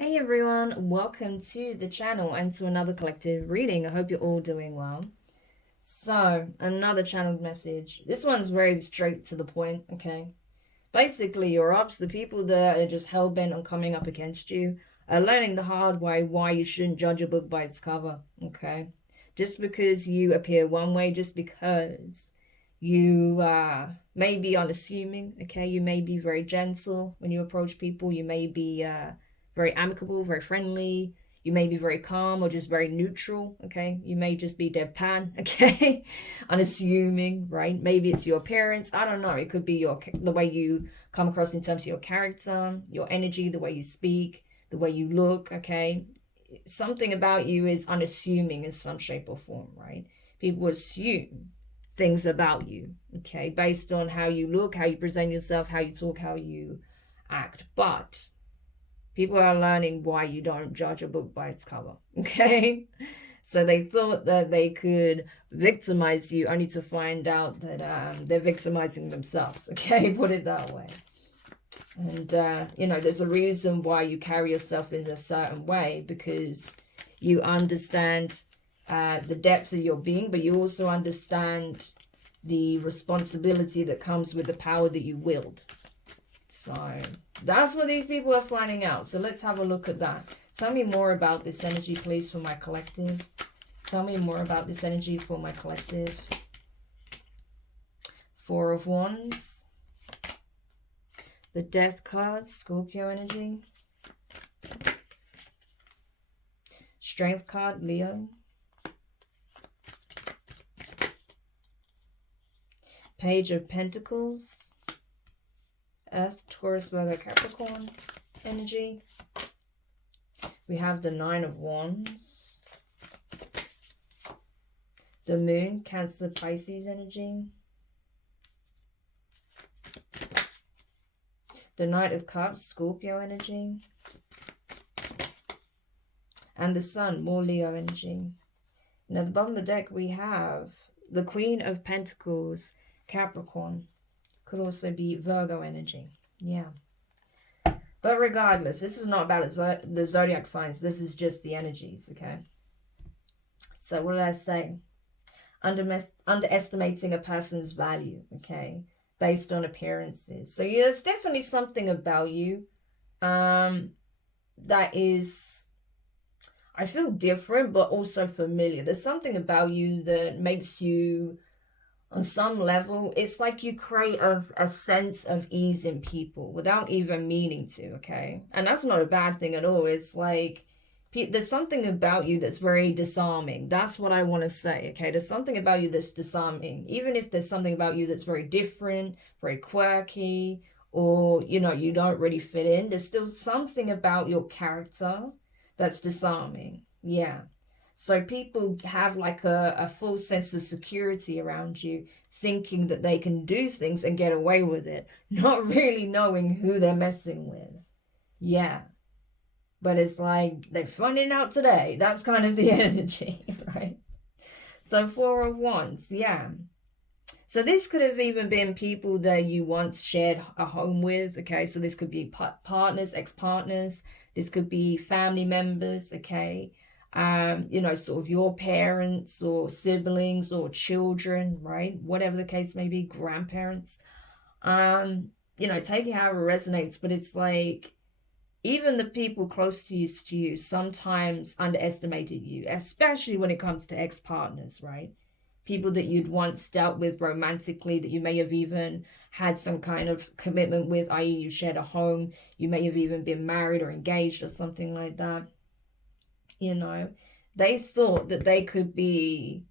Hey everyone, welcome to the channel and to another collective reading. I hope you're all doing well. So, another channeled message. This one's very straight to the point, okay? Basically, your ups, the people that are just hell bent on coming up against you, are learning the hard way why you shouldn't judge a book by its cover, okay? Just because you appear one way, just because you may be unassuming, okay? You may be very gentle when you approach people, you may be very amicable, very friendly. You may be very calm or just very neutral, okay? You may just be deadpan, okay? Unassuming, right? Maybe it's your appearance. I don't know. It could be the way you come across in terms of your character, your energy, the way you speak, the way you look, okay? Something about you is unassuming in some shape or form, right? People assume things about you, okay, based on how you look, how you present yourself, how you talk, how you act. But people are learning why you don't judge a book by its cover, okay? So they thought that they could victimize you only to find out that they're victimizing themselves, okay? Put it that way. And, there's a reason why you carry yourself in a certain way, because you understand the depth of your being, but you also understand the responsibility that comes with the power that you wield. So that's what these people are finding out. So let's have a look at that. Tell me more about this energy, please, for my collective. Tell me more about this energy for my collective. Four of Wands. The Death card, Scorpio energy. Strength card, Leo. Page of Pentacles. Earth, Taurus, Virgo, Capricorn energy. We have the Nine of Wands. The Moon, Cancer, Pisces energy. The Knight of Cups, Scorpio energy. And the Sun, more Leo energy. And at the bottom of the deck, we have the Queen of Pentacles, Capricorn. Could also be Virgo energy. Yeah. But regardless, this is not about the zodiac signs. This is just the energies, okay? So what did I say? Underestimating a person's value, okay? Based on appearances. So yeah, there's definitely something about you that is, I feel, different, but also familiar. There's something about you that makes you, on some level, it's like you create a sense of ease in people without even meaning to, okay? And that's not a bad thing at all. It's like there's something about you that's very disarming. That's what I want to say, okay? There's something about you that's disarming. Even if there's something about you that's very different, very quirky, or, you don't really fit in, there's still something about your character that's disarming. Yeah. So people have like a full sense of security around you, thinking that they can do things and get away with it, not really knowing who they're messing with. Yeah. But it's like they're finding out today. That's kind of the energy, right? So Four of Wands, yeah. So this could have even been people that you once shared a home with, okay? So this could be partners, ex-partners. This could be family members, okay? Sort of your parents or siblings or children, right? Whatever the case may be, grandparents. Take it however it resonates, but it's like even the people close to you sometimes underestimated you, especially when it comes to ex-partners, right? People that you'd once dealt with romantically, that you may have even had some kind of commitment with, i.e. you shared a home, you may have even been married or engaged or something like that. They thought that they could be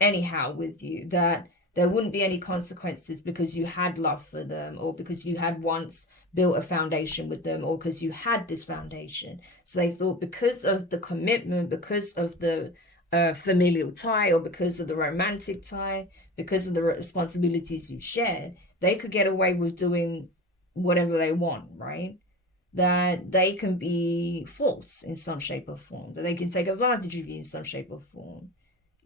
anyhow with you, that there wouldn't be any consequences because you had love for them, or because you had once built a foundation with them, or because you had this foundation. So they thought because of the commitment, because of the familial tie, or because of the romantic tie, because of the responsibilities you shared, they could get away with doing whatever they want, right? That they can be false in some shape or form, that they can take advantage of you in some shape or form,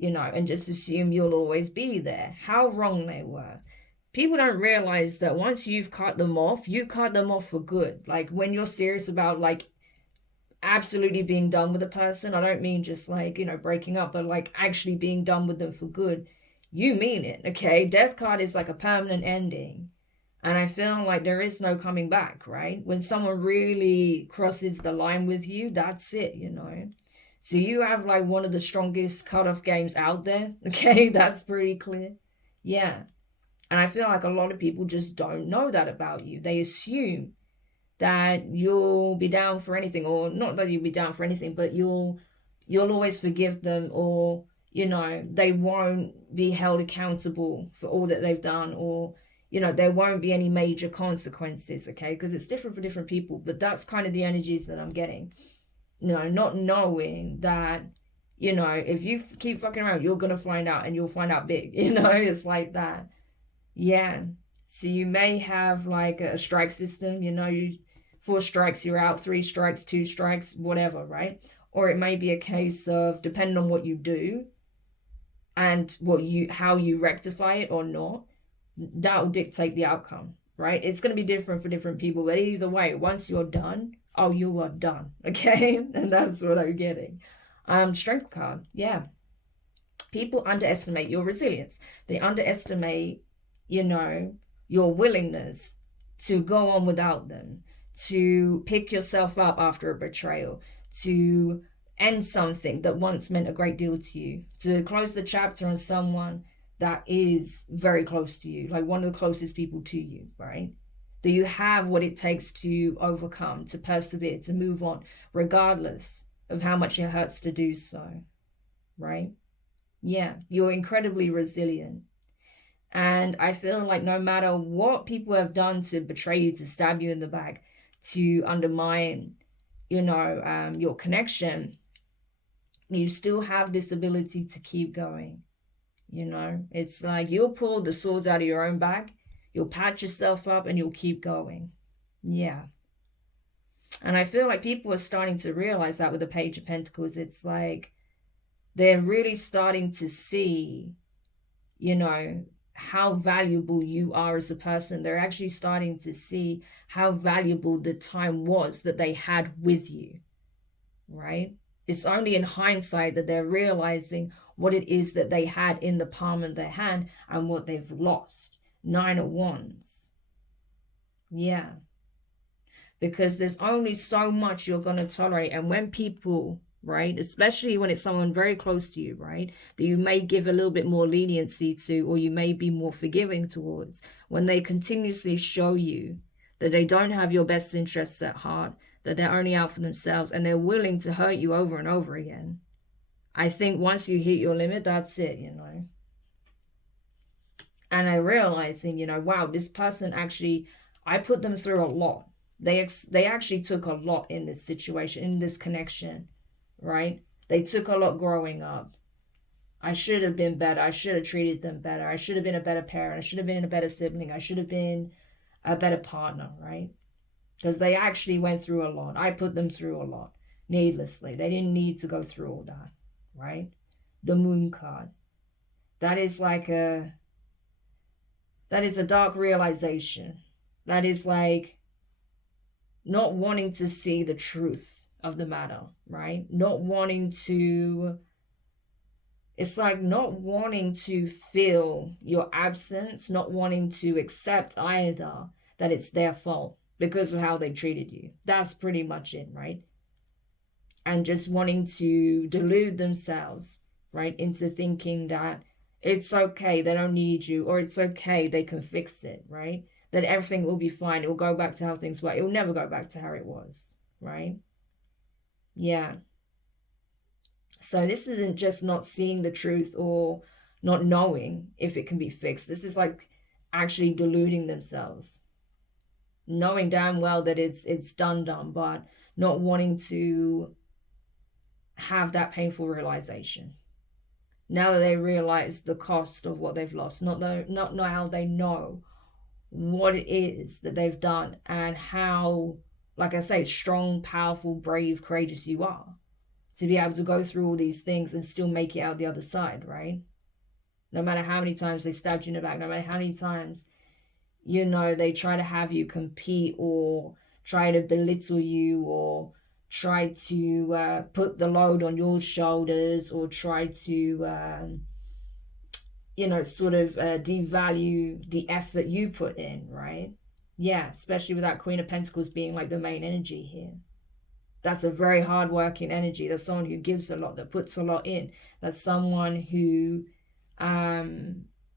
and just assume you'll always be there. How wrong they were. People don't realize that once you've cut them off, you cut them off for good. Like when you're serious about like absolutely being done with a person, I don't mean just like, you know, breaking up, but like actually being done with them for good, you mean it, okay? Death card is like a permanent ending. And I feel like there is no coming back, right? When someone really crosses the line with you, that's it, you know? So you have like one of the strongest cutoff games out there, okay? That's pretty clear. Yeah. And I feel like a lot of people just don't know that about you. They assume that you'll be down for anything, or not that you'll be down for anything, but you'll always forgive them, or you know, they won't be held accountable for all that they've done, or you know, there won't be any major consequences, okay? Because it's different for different people, but that's kind of the energies that I'm getting. You know, not knowing that, you know, if you keep fucking around, you're gonna find out, and you'll find out big. You know, it's like that. Yeah. So you may have like a strike system, you know, you 4 strikes, you're out, 3 strikes, 2 strikes, whatever, right? Or it may be a case of, depending on what you do and how you rectify it or not, that will dictate the outcome, right? It's going to be different for different people, but either way, once you're done, oh, you are done, okay? And that's what I'm getting. Strength card, yeah. People underestimate your resilience. They underestimate, you know, your willingness to go on without them, to pick yourself up after a betrayal, to end something that once meant a great deal to you, to close the chapter on someone that is very close to you, like one of the closest people to you, right? That you have what it takes to overcome, to persevere, to move on, regardless of how much it hurts to do so, right? Yeah, you're incredibly resilient. And I feel like no matter what people have done to betray you, to stab you in the back, to undermine, you know, your connection, you still have this ability to keep going. You know, it's like you'll pull the swords out of your own back, you'll patch yourself up, and you'll keep going. Yeah. And I feel like people are starting to realize that with the Page of Pentacles. It's like they're really starting to see, you know, how valuable you are as a person. They're actually starting to see how valuable the time was that they had with you, right? It's only in hindsight that they're realizing what it is that they had in the palm of their hand and what they've lost. 9 of Wands. Yeah. Because there's only so much you're going to tolerate. And when people, right, especially when it's someone very close to you, right, that you may give a little bit more leniency to, or you may be more forgiving towards, when they continuously show you that they don't have your best interests at heart, that they're only out for themselves, and they're willing to hurt you over and over again, I think once you hit your limit, that's it, you know. And I realizing, you know, wow, this person actually, I put them through a lot. They actually took a lot in this situation, in this connection, right? They took a lot growing up. I should have been better. I should have treated them better. I should have been a better parent. I should have been a better sibling. I should have been a better partner, right? Because they actually went through a lot. I put them through a lot, needlessly. They didn't need to go through all that, right? The Moon card. That is like a dark realization. That is like not wanting to see the truth of the matter, right? Not wanting to, it's like not wanting to feel your absence, not wanting to accept either that it's their fault because of how they treated you. That's pretty much it, right? And just wanting to delude themselves, right, into thinking that it's okay, they don't need you, or it's okay, they can fix it, right? That everything will be fine. It will go back to how things were. It will never go back to how it was, right? Yeah. So this isn't just not seeing the truth or not knowing if it can be fixed. This is like actually deluding themselves, knowing damn well that it's done, but not wanting to have that painful realization. Now that they realize the cost of what they've lost, not now they know what it is that they've done and how, like I say, strong, powerful, brave, courageous you are to be able to go through all these things and still make it out the other side, right? No matter how many times they stabbed you in the back, no matter how many times, you know, they try to have you compete or try to belittle you or try to put the load on your shoulders, or try to sort of devalue the effort you put in, right? Yeah, especially with that Queen of Pentacles being like the main energy here. That's a very hard-working energy. That's someone who gives a lot, that puts a lot in. That's someone who,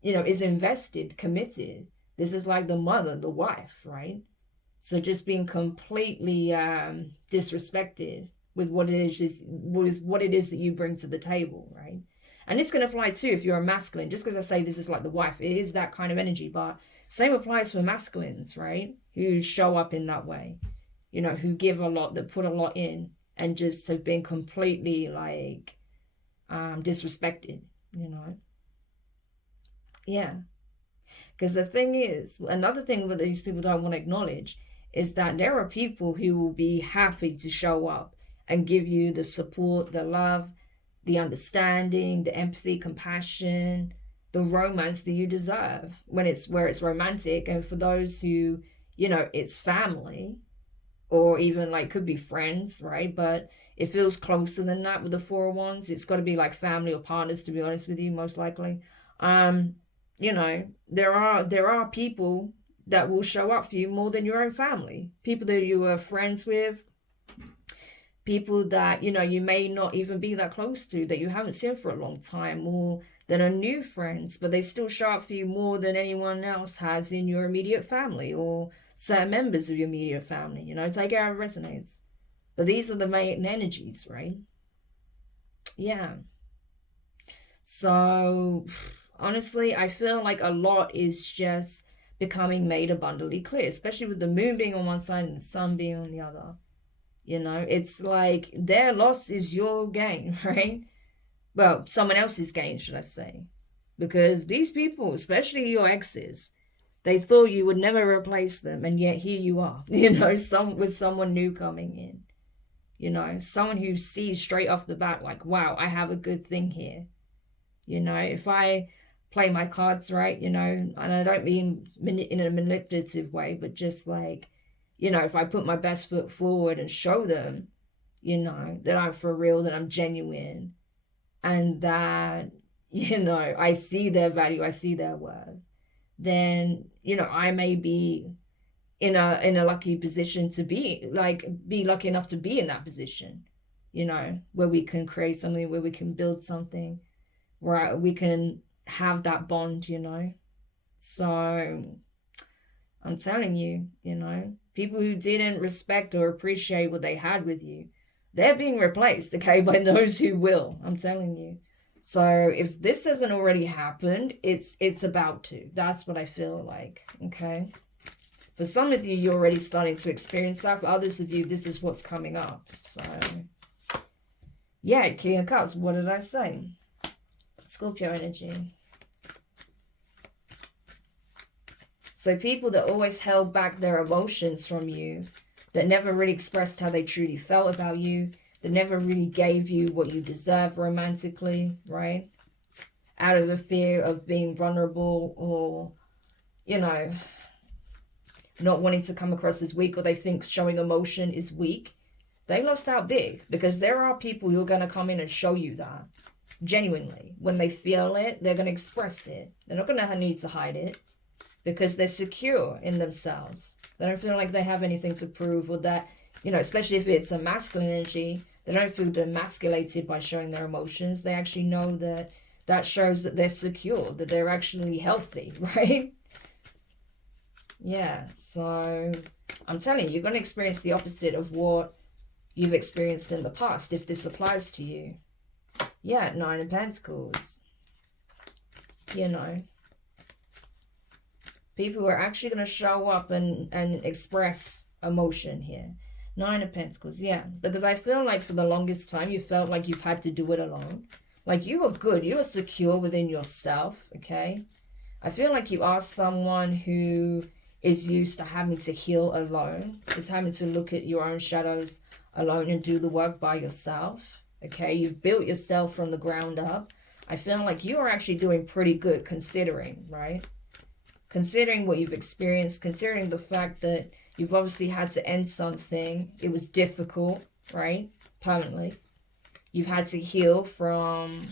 is invested, committed. This is like the mother, the wife, right? So just being completely disrespected with what it is that you bring to the table, right? And it's going to apply too if you're a masculine. Just because I say this is like the wife, it is that kind of energy. But same applies for masculines, right? Who show up in that way, who give a lot, that put a lot in, and just have been completely like disrespected, Yeah. Because the thing is, another thing that these people don't want to acknowledge is that there are people who will be happy to show up and give you the support, the love, the understanding, the empathy, compassion, the romance that you deserve where it's romantic. And for those who, it's family, or even like could be friends, right? But it feels closer than that with the Four of Wands. It's got to be like family or partners, to be honest with you, most likely. There are people that will show up for you more than your own family. People that you are friends with, people that, you may not even be that close to, that you haven't seen for a long time, or that are new friends, but they still show up for you more than anyone else has in your immediate family, or certain members of your immediate family. Take it how it resonates. But these are the main energies, right? Yeah. So honestly, I feel like a lot is just becoming made abundantly clear, especially with the moon being on one side and the sun being on the other. It's like their loss is your gain, right? Well, someone else's gain, should I say. Because these people, especially your exes, they thought you would never replace them, and yet here you are, with someone new coming in. Someone who sees straight off the bat, like, wow, I have a good thing here. If I play my cards right, and I don't mean in a manipulative way, but just like, if I put my best foot forward and show them, that I'm for real, that I'm genuine, and that, I see their value, I see their worth, then, I may be in a lucky position to be lucky enough to be in that position, where we can create something, where we can build something, where we can have that bond, So I'm telling you, people who didn't respect or appreciate what they had with you, they're being replaced, okay, by those who will. I'm telling you. So if this hasn't already happened, it's about to. That's what I feel like, okay? For some of you, you're already starting to experience that. For others of you, this is what's coming up. So, yeah, King of Cups. What did I say? Scorpio energy. So people that always held back their emotions from you, that never really expressed how they truly felt about you, that never really gave you what you deserve romantically, right? Out of a fear of being vulnerable, or, not wanting to come across as weak, or they think showing emotion is weak. They lost out big, because there are people who are going to come in and show you that. Genuinely. When they feel it, they're going to express it. They're not going to need to hide it, because they're secure in themselves. They don't feel like they have anything to prove, or that, especially if it's a masculine energy, they don't feel demasculated by showing their emotions. They actually know that shows that they're secure, that they're actually healthy, right? Yeah, so I'm telling you, you're going to experience the opposite of what you've experienced in the past, if this applies to you. Yeah, Nine of Pentacles. People are actually going to show up and express emotion here. Nine of Pentacles, yeah. Because I feel like for the longest time, you felt like you've had to do it alone. Like you were good. You were secure within yourself, okay? I feel like you are someone who is used to having to heal alone. Is having to look at your own shadows alone and do the work by yourself, okay? You've built yourself from the ground up. I feel like you are actually doing pretty good considering, right? Considering what you've experienced, considering the fact that you've obviously had to end something. It was difficult, right? Permanently. You've had to heal from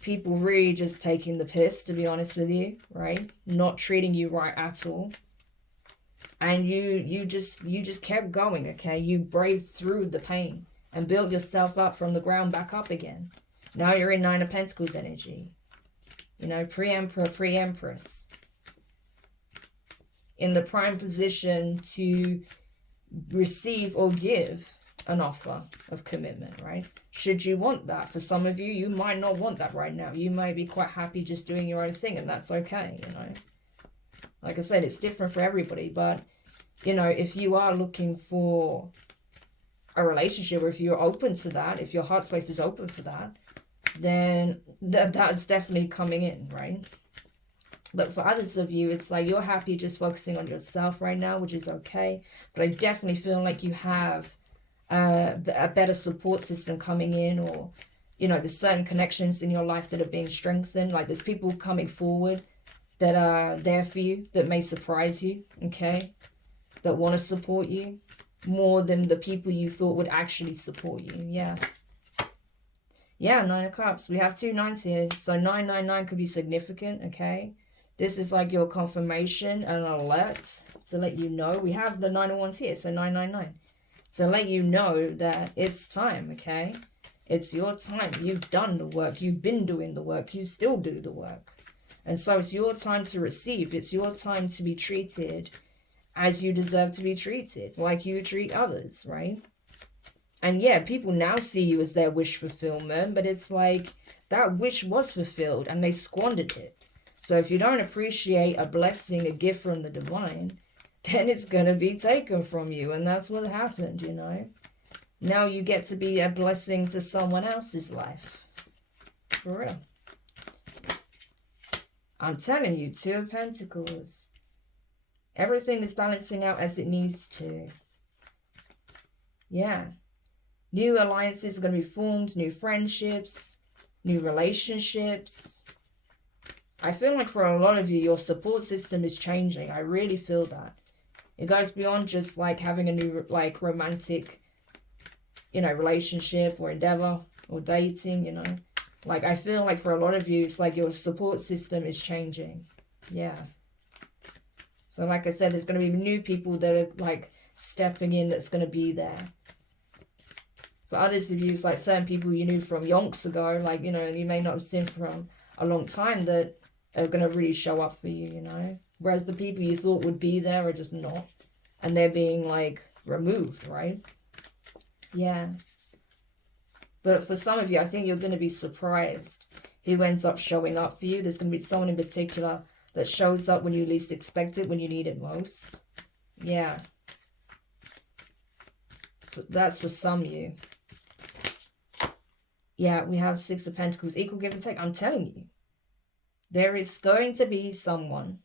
people really just taking the piss, to be honest with you, right? Not treating you right at all. And you just kept going, okay? You braved through the pain and built yourself up from the ground back up again. Now you're in Nine of Pentacles energy. You know, pre-emperor, pre-empress. In the prime position to receive or give an offer of commitment, right? Should you want that? For some of you, you might not want that right now. You may be quite happy just doing your own thing, and that's okay, you know. Like I said, it's different for everybody, but, you know, if you are looking for a relationship, or if you're open to that, if your heart space is open for that, then that's definitely coming in, right? But for others of you, it's like you're happy just focusing on yourself right now, which is okay. But I definitely feel like you have a better support system coming in, or, you know, there's certain connections in your life that are being strengthened. Like there's people coming forward that are there for you, that may surprise you, okay? That want to support you more than the people you thought would actually support you, yeah. Yeah, Nine of Cups. We have 2 9s here. So 999 could be significant, okay? This is like your confirmation and alert to let you know. We have the 9 of Wands here, so 999. To let you know that it's time, okay? It's your time. You've done the work. You've been doing the work. You still do the work. And so it's your time to receive. It's your time to be treated as you deserve to be treated, like you treat others, right? And yeah, people now see you as their wish fulfillment, but it's like that wish was fulfilled and they squandered it. So if you don't appreciate a blessing, a gift from the divine, then it's going to be taken from you. And that's what happened, you know. Now you get to be a blessing to someone else's life. For real. I'm telling you, 2 of Pentacles. Everything is balancing out as it needs to. Yeah. New alliances are going to be formed, new friendships, new relationships. I feel like for a lot of you, your support system is changing. I really feel that. It goes beyond just like having a new like romantic, you know, relationship or endeavor or dating, you know. Like I feel like for a lot of you, it's like your support system is changing. Yeah. So like I said, there's going to be new people that are like stepping in that's going to be there. For others of you, it's like certain people you knew from yonks ago, like, you know, you may not have seen from a long time that are going to really show up for you, you know. Whereas the people you thought would be there are just not. And they're being, like, removed, right? Yeah. But for some of you, I think you're going to be surprised who ends up showing up for you. There's going to be someone in particular that shows up when you least expect it, when you need it most. Yeah. That's for some of you. Yeah, we have 6 of Pentacles, equal give and take. I'm telling you, there is going to be someone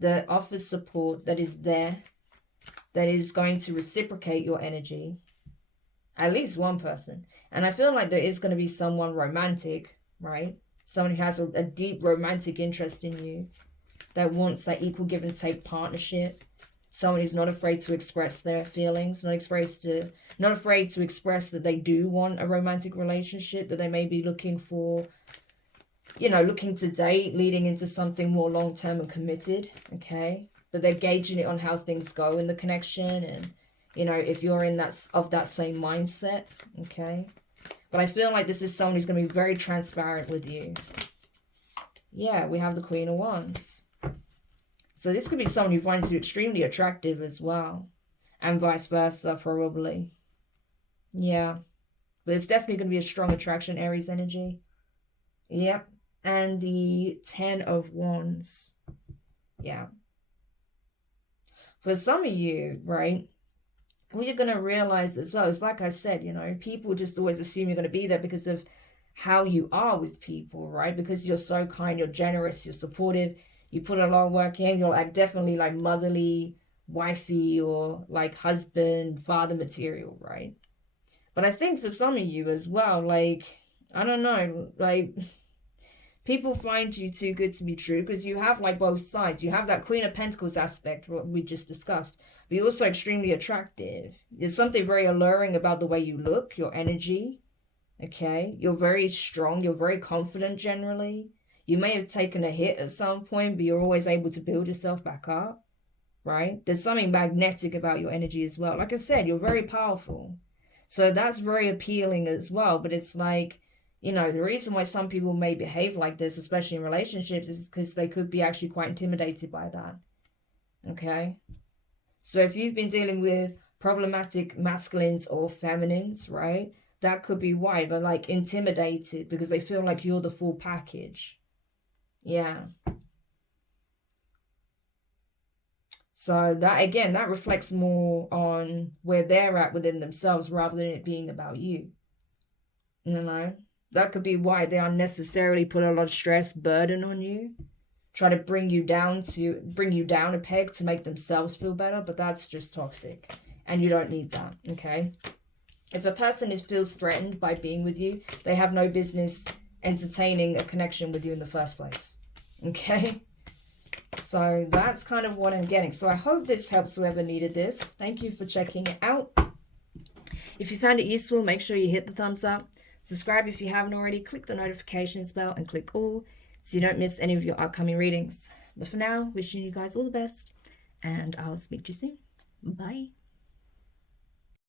that offers support, that is there, that is going to reciprocate your energy. At least one person. And I feel like there is going to be someone romantic, right? Someone who has a deep romantic interest in you, that wants that equal give and take partnership. Someone who's not afraid to express their feelings, not afraid to express that they do want a romantic relationship, that they may be looking for, you know, looking to date, leading into something more long-term and committed, okay? But they're gauging it on how things go in the connection, and, you know, if you're in that same mindset, okay? But I feel like this is someone who's going to be very transparent with you. Yeah, we have the Queen of Wands. So this could be someone who finds you extremely attractive as well. And vice versa, probably. Yeah. But it's definitely going to be a strong attraction, Aries energy. Yep. And the 10 of Wands. Yeah. For some of you, right, what you're going to realize as well is, like I said, you know, people just always assume you're going to be there because of how you are with people, right? Because you're so kind, you're generous, you're supportive. You put a lot of work in, you're like definitely like motherly, wifey, or like husband, father material, right? But I think for some of you as well, like, I don't know, like people find you too good to be true because you have like both sides. You have that Queen of Pentacles aspect, what we just discussed, but you're also extremely attractive. There's something very alluring about the way you look, your energy. Okay, you're very strong, you're very confident generally. You may have taken a hit at some point, but you're always able to build yourself back up, right? There's something magnetic about your energy as well. Like I said, you're very powerful. So that's very appealing as well. But it's like, you know, the reason why some people may behave like this, especially in relationships, is because they could be actually quite intimidated by that. Okay? So if you've been dealing with problematic masculines or feminines, right? That could be why they're like intimidated because they feel like you're the full package. Yeah. So that, again, that reflects more on where they're at within themselves rather than it being about you. You know, that could be why they unnecessarily put a lot of stress, burden on you, try to bring you down a peg to make themselves feel better, but that's just toxic and you don't need that. Okay. If a person feels threatened by being with you, they have no business entertaining a connection with you in the first place. Okay? So that's kind of what I'm getting. So I hope this helps whoever needed this. Thank you for checking it out. If you found it useful, make sure you hit the thumbs up. Subscribe if you haven't already. Click the notifications bell and click all so you don't miss any of your upcoming readings. But for now, wishing you guys all the best, and I'll speak to you soon. Bye.